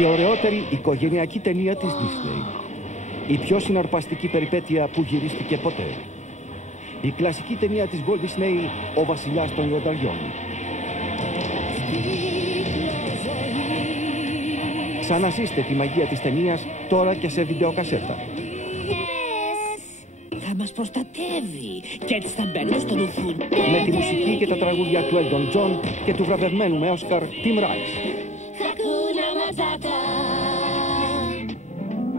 Η ωραιότερη οικογενειακή ταινία της Disney. Η πιο συναρπαστική περιπέτεια που γυρίστηκε ποτέ. Η κλασική ταινία της Walt Disney, ο βασιλιάς των λιονταριών. Ξαναζήστε τη μαγεία της ταινίας τώρα και σε βιντεοκασέτα. Θα μας προστατεύει και έτσι θα μπαίνω στον ουφούν. Με τη μουσική και τα τραγούδια του Elton John και του βραβευμένου με Όσκαρ Tim Rice.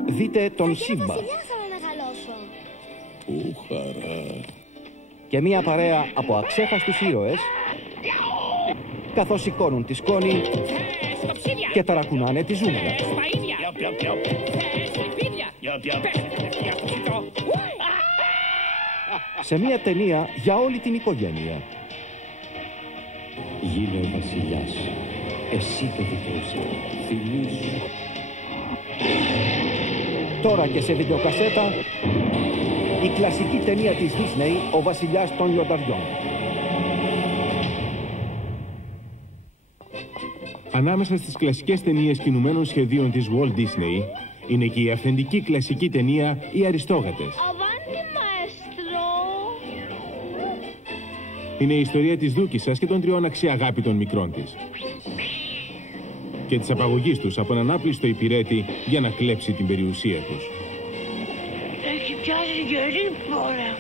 Δείτε τον Σίμπα. Και μια παρέα από αξέχαστους ήρωες, καθώς σηκώνουν τη σκόνη και ταρακουνάνε τη ζούγκλα. Σε μια ταινία για όλη την οικογένεια. Γίνε ο βασιλιάς, εσύ το δικαιώσαι, θυμήσου. Τώρα και σε βιντεοκασέτα, η κλασική ταινία της Disney, ο βασιλιάς των λιονταριών. Ανάμεσα στις κλασικές ταινίες κινουμένων σχεδίων της Walt Disney είναι και η αυθεντική κλασική ταινία «Οι Αριστόγατες». Είναι η ιστορία της Δούκισσας και των τριών αξιαγάπητων μικρών της και της απαγωγής τους από έναν άπλιστο υπηρέτη για να κλέψει την περιουσία τους. Έχει πιάσει γερή φορά.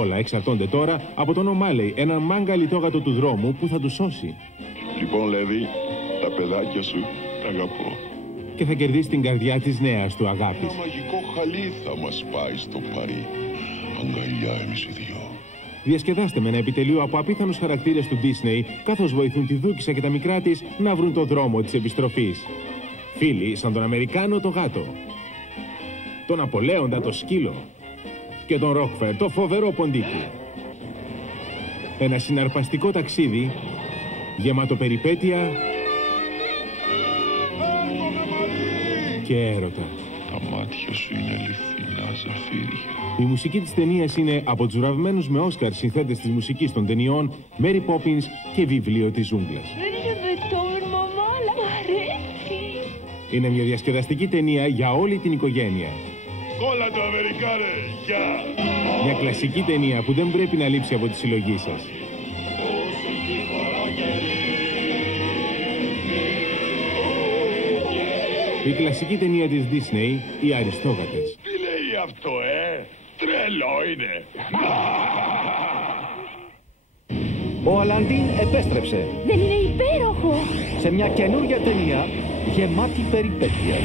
Όλα εξαρτώνται τώρα από τον Ομάλεϊ, έναν μάγκα λιτόγατο του δρόμου που θα τους σώσει. Λοιπόν, Λέβη, τα παιδάκια σου τα αγαπώ. Και θα κερδίσει την καρδιά της νέας του αγάπης. Ένα μαγικό χαλί θα μας πάει στο Παρί. Αγκαλιά εμείς οι δυο. Διασκεδάστε με ένα επιτελείο από απίθανους χαρακτήρες του Disney, καθώς βοηθούν τη Δούκισσα και τα μικρά της να βρουν το δρόμο της επιστροφής. Φίλοι σαν τον Αμερικάνο το γάτο, τον Απολέοντα το σκύλο και τον Ρόκφερ το φοβερό ποντίκι. Ένα συναρπαστικό ταξίδι γεμάτο περιπέτεια και έρωτα. Τα μάτια σου είναι αληθινά ζαφύρια. Η μουσική της ταινίας είναι από τους βραβευμένους με Όσκαρ συνθέτες της μουσικής των ταινιών Mary Poppins και Βιβλίο της Ζούγκλας. Είναι μια διασκεδαστική ταινία για όλη την οικογένεια. Κόλλα το Αμερικάνε, γεια! Μια κλασική ταινία που δεν πρέπει να λείψει από τη συλλογή σας. Η κλασική ταινία της Disney, Οι Αριστόγατες. Τι λέει αυτό, τρελό είναι. Ο Αλαντίν επέστρεψε. Δεν είναι υπέροχο. Σε μια καινούργια ταινία γεμάτη περιπέτεια.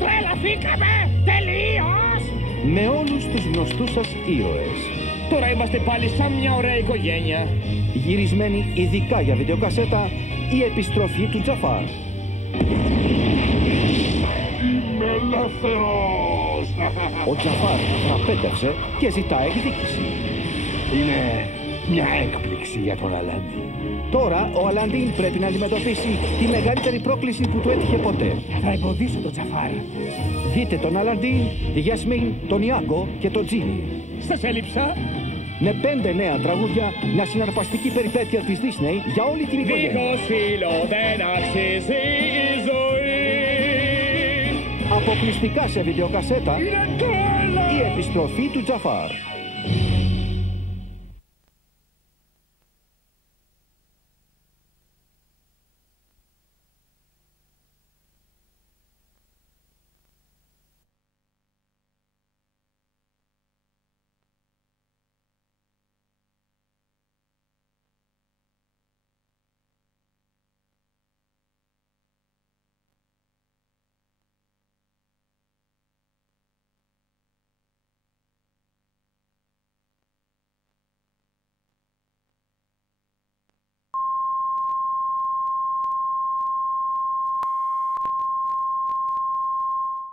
Τρελαθήκαμε τελείως. Με όλους τους γνωστούς σας ήρωες. Τώρα είμαστε πάλι σαν μια ωραία οικογένεια. Γυρισμένη ειδικά για βιντεοκασέτα, η επιστροφή του Τζαφάρ. Είμαι ελεύθερος. Ο Τζαφάρ τραπέτευσε και ζητά εκδίκηση. Είναι μια έκπληξη για τον Αλαντίν. Τώρα ο Αλαντίν πρέπει να αντιμετωπίσει τη μεγαλύτερη πρόκληση που του έτυχε ποτέ. Θα εμποδίσω τον Τζαφάρ. Δείτε τον Αλαντίν, τη Γιασμίν, τον Ιάγκο και τον Τζίνι. Σας έλειψα. Με 5 νέα τραγούδια, μια συναρπαστική περιπέτεια της Disney για όλη την οικογένεια. Δίχως φίλο δεν αξίζει η ζωή. Αποκλειστικά σε βιντεοκασέτα, Είναι τέλος. η επιστροφή του Τζαφάρ.